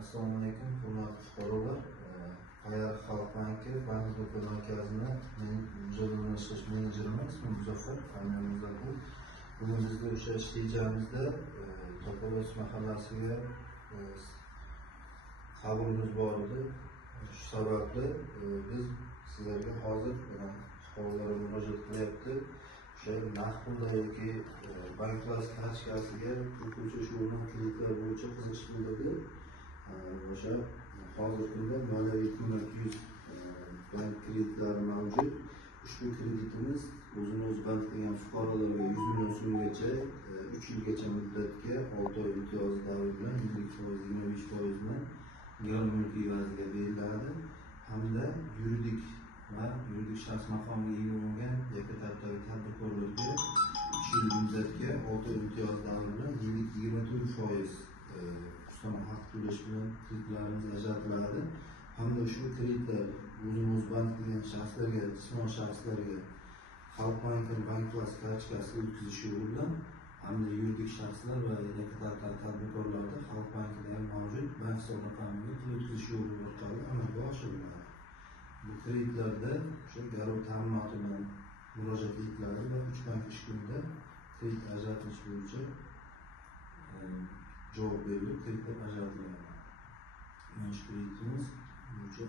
Assalomu alaykum, hurmatli fuqarolar. Qayar Xalq banki bank do'kon markazini jurnalistik menejerimiz Muzaffar Muzaffar. Bugun bizga o'sha rejamizda Topoloz mahallasiga qabulimiz bor edi. Shu sababli biz sizlarga hozir fuqarolar murojaat qilyapti. O'sha naqd pulda yoki bank plastik kartochkasiga pul ko'chirish o'rniga kreditlar bo'yicha qiziqish bildirdi. O'sha hozirgi kunda moliyaviy ko'mak bank kreditlari mavjud. Ushbu kreditimiz o'zini-o'zi band qilgan fuqarolarga 100 million so'mgacha 3 yilgacha muddatga 6 oy imtiyoz davri bilan 25% bilan garant mulkiy evaziga beriladi hamda yuridik shaxs maqomiga ega bo'lgan yakka tartibdagi tadbirkorlarga 3 yil muddatga 6 oy imtiyoz davri bilan 24% ustama haq to'lash bilan kreditlarimiz ajratiladi hamda ushbu kreditlar o'zimiz band qilgan shaxslarga, jismoniy shaxslarga Xalq bankining bank plastik kartochkasi o'tkazish yo'li bilan hamda yuridik shaxslar va tadbirkorlarda Xalq bankida ham mavjud bank hisob raqamiga pul o'tkazish yo'li orqali amalga oshiriladi. Bu kreditlarda o'sha garov ta'minoti bilan murojaat etiladi va 3 bank ish kunida kredit ajratish bo'yicha javob berilib, kreditlar ajratiladi. Mana shu kreditimiz bo'yicha